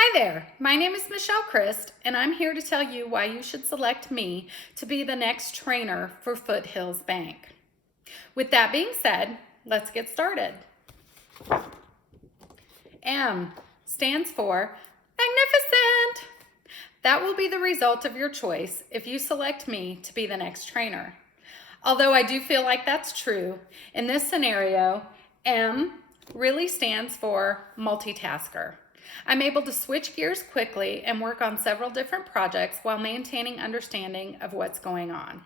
Hi there, my name is Michelle Christ, and I'm here to tell you why you should select me to be the next trainer for Foothills Bank. With that being said, let's get started. M stands for magnificent. That will be the result of your choice if you select me to be the next trainer. Although I do feel like that's true, in this scenario, M really stands for multitasker. I'm able to switch gears quickly and work on several different projects while maintaining understanding of what's going on.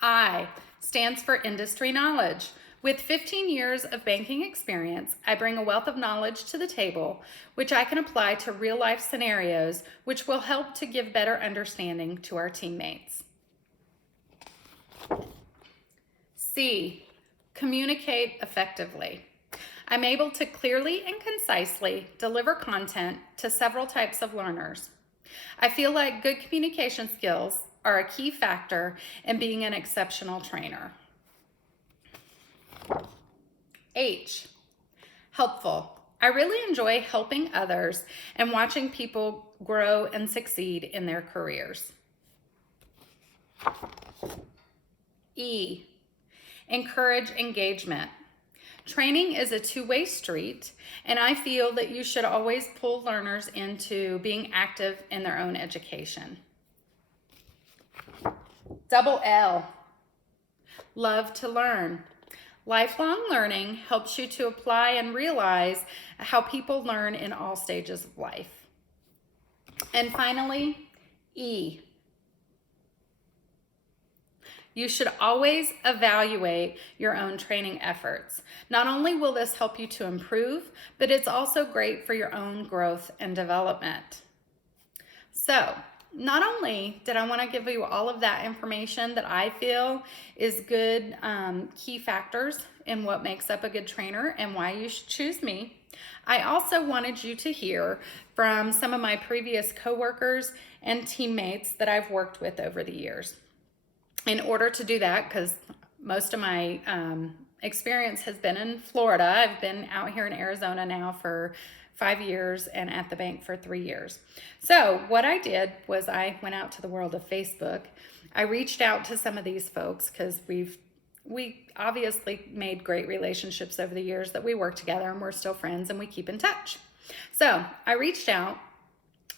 I stands for industry knowledge. With 15 years of banking experience, I bring a wealth of knowledge to the table, which I can apply to real life scenarios, which will help to give better understanding to our teammates. C, communicate effectively. I'm able to clearly and concisely deliver content to several types of learners. I feel like good communication skills are a key factor in being an exceptional trainer. H, helpful. I really enjoy helping others and watching people grow and succeed in their careers. E, encourage engagement. Training is a two-way street, and I feel that you should always pull learners into being active in their own education. Double L, love to learn. Lifelong learning helps you to apply and realize how people learn in all stages of life. And finally, E, you should always evaluate your own training efforts. Not only will this help you to improve, but it's also great for your own growth and development. So, not only did I want to give you all of that information that I feel is good key factors in what makes up a good trainer and why you should choose me, I also wanted you to hear from some of my previous coworkers and teammates that I've worked with over the years. In order to do that, because most of my experience has been in Florida, I've been out here in Arizona now for 5 years and at the bank for 3 years. So what I did was I went out to the world of Facebook. I reached out to some of these folks because we obviously made great relationships over the years that we work together, and we're still friends and we keep in touch. So I reached out.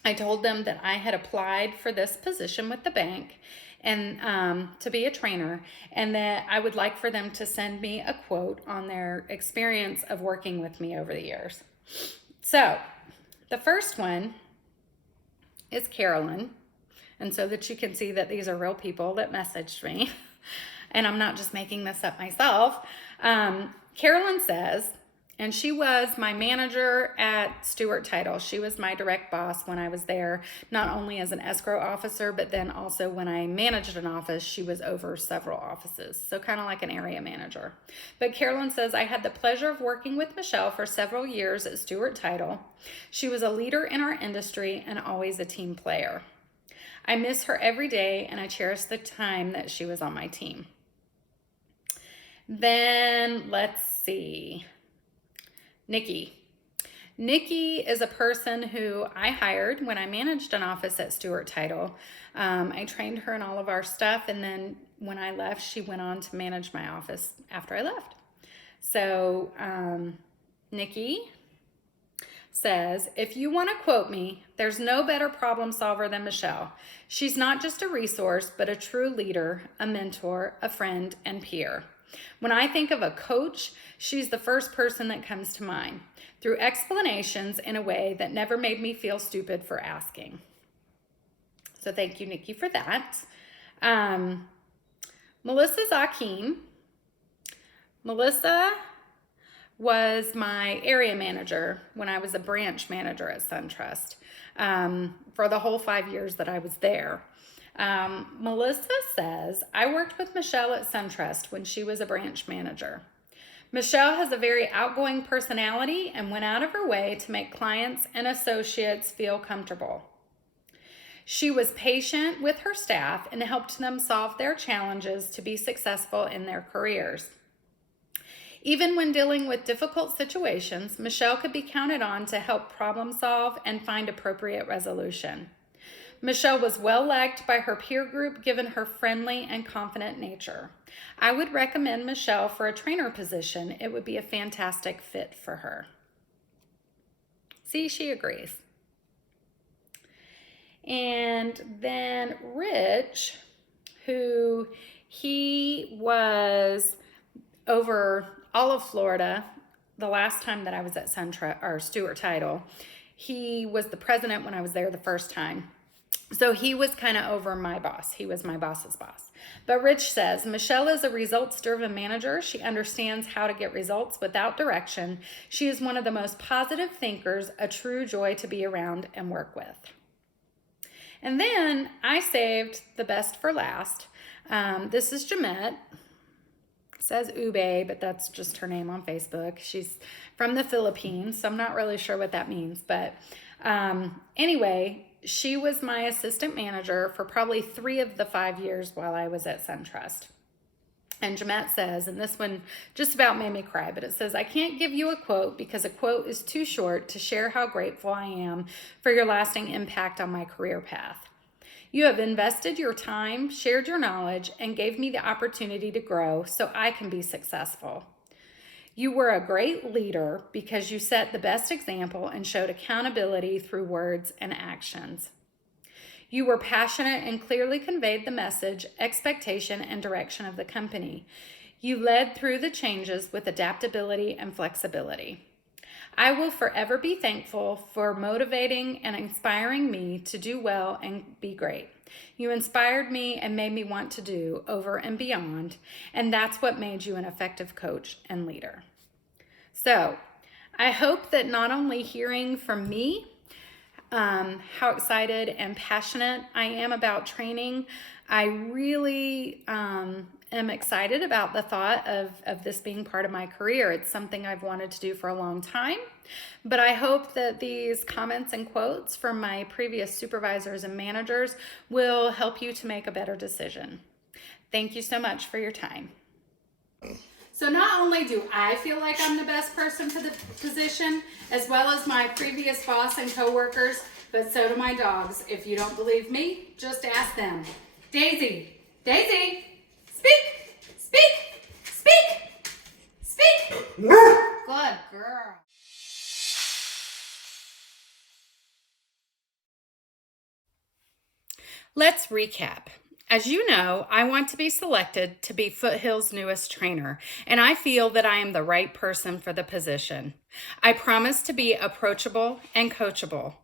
I told them that I had applied for this position with the bank and to be a trainer, and that I would like for them to send me a quote on their experience of working with me over the years. So the first one is Carolyn, and so that you can see that these are real people that messaged me, and I'm not just making this up myself. Carolyn says, and she was my manager at Stewart Title. She was my direct boss when I was there, not only as an escrow officer, but then also when I managed an office, she was over several offices. So kind of like an area manager. But Carolyn says, I had the pleasure of working with Michelle for several years at Stewart Title. She was a leader in our industry and always a team player. I miss her every day, and I cherish the time that she was on my team. Then let's see. Nikki. Nikki is a person who I hired when I managed an office at Stewart Title. I trained her in all of our stuff, and then when I left, she went on to manage my office after I left. So Nikki says, if you want to quote me, there's no better problem solver than Michelle. She's not just a resource, but a true leader, a mentor, a friend, and peer. When I think of a coach, she's the first person that comes to mind, through explanations in a way that never made me feel stupid for asking. So thank you, Nikki, for that. Melissa Zakim. Melissa was my area manager when I was a branch manager at SunTrust for the whole 5 years that I was there. Melissa says, I worked with Michelle at SunTrust when she was a branch manager. Michelle has a very outgoing personality and went out of her way to make clients and associates feel comfortable. She was patient with her staff and helped them solve their challenges to be successful in their careers. Even when dealing with difficult situations, Michelle could be counted on to help problem solve and find appropriate resolution. Michelle was well liked by her peer group given her friendly and confident nature. I would recommend Michelle for a trainer position. It would be a fantastic fit for her. See, she agrees. And then Rich, who he was over all of Florida the last time that I was at Stewart Title. He was the president when I was there the first time. So he was kind of over my boss. He was my boss's boss. But Rich says, Michelle is a results-driven manager. She understands how to get results without direction. She is one of the most positive thinkers, a true joy to be around and work with. And then I saved the best for last. This is Jamette. Says Ube, but that's just her name on Facebook. She's from the Philippines, so I'm not really sure what that means. But anyway, she was my assistant manager for probably 3 of the 5 years while I was at SunTrust. And Jamette says, and this one just about made me cry, but it says, I can't give you a quote because a quote is too short to share how grateful I am for your lasting impact on my career path. You have invested your time, shared your knowledge, and gave me the opportunity to grow so I can be successful. You were a great leader because you set the best example and showed accountability through words and actions. You were passionate and clearly conveyed the message, expectation, and direction of the company. You led through the changes with adaptability and flexibility. I will forever be thankful for motivating and inspiring me to do well and be great. You inspired me and made me want to do over and beyond, and that's what made you an effective coach and leader. So I hope that not only hearing from me how excited and passionate I am about training, I really am excited about the thought of this being part of my career. It's something I've wanted to do for a long time, but I hope that these comments and quotes from my previous supervisors and managers will help you to make a better decision. Thank you so much for your time. So not only do I feel like I'm the best person for the position, as well as my previous boss and coworkers, but so do my dogs. If you don't believe me, just ask them. Daisy, Daisy, speak, speak, speak, speak. Good girl. Let's recap. As you know, I want to be selected to be Foothill's newest trainer, and I feel that I am the right person for the position. I promise to be approachable and coachable.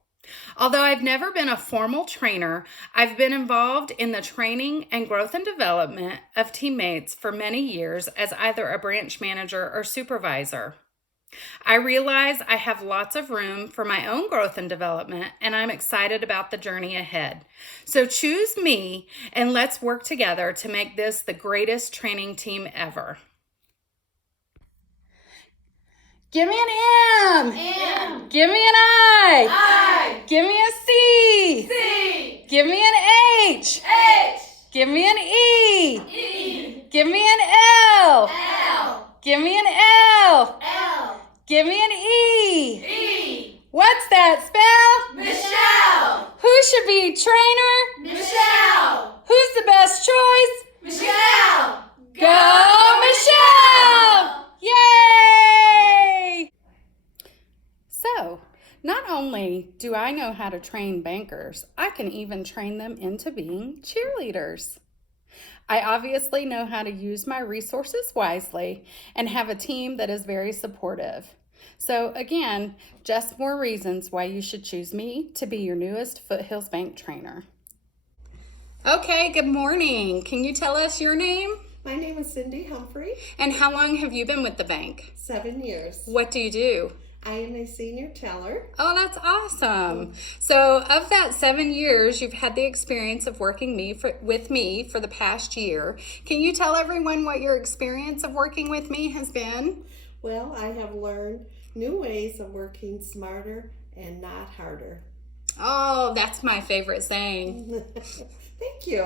Although I've never been a formal trainer, I've been involved in the training and growth and development of teammates for many years as either a branch manager or supervisor. I realize I have lots of room for my own growth and development, and I'm excited about the journey ahead. So choose me, and let's work together to make this the greatest training team ever. Give me an M. Give me an I. Give me a C. Give me an H. Give me an E. Give me an L. Give me an L. Give me an E. What's that spell? Michelle. Who should be trainer? Michelle. Who's the best choice? Michelle. Go Michelle! Yay! So, not only do I know how to train bankers, I can even train them into being cheerleaders. I obviously know how to use my resources wisely and have a team that is very supportive. So again, just more reasons why you should choose me to be your newest Foothills Bank trainer. Okay, good morning. Can you tell us your name? My name is Cindy Humphrey. And how long have you been with the bank? 7 years. What do you do? I am a senior teller. Oh, that's awesome. So of that 7 years, you've had the experience of working with me for the past year. Can you tell everyone what your experience of working with me has been? Well, I have learned new ways of working smarter and not harder. Oh, that's my favorite saying. Thank you.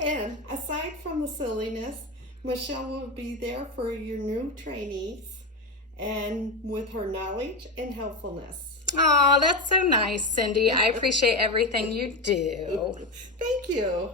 And aside from the silliness, Michelle will be there for your new trainees and with her knowledge and helpfulness. Oh, that's so nice, Cindy. I appreciate everything you do. Thank you.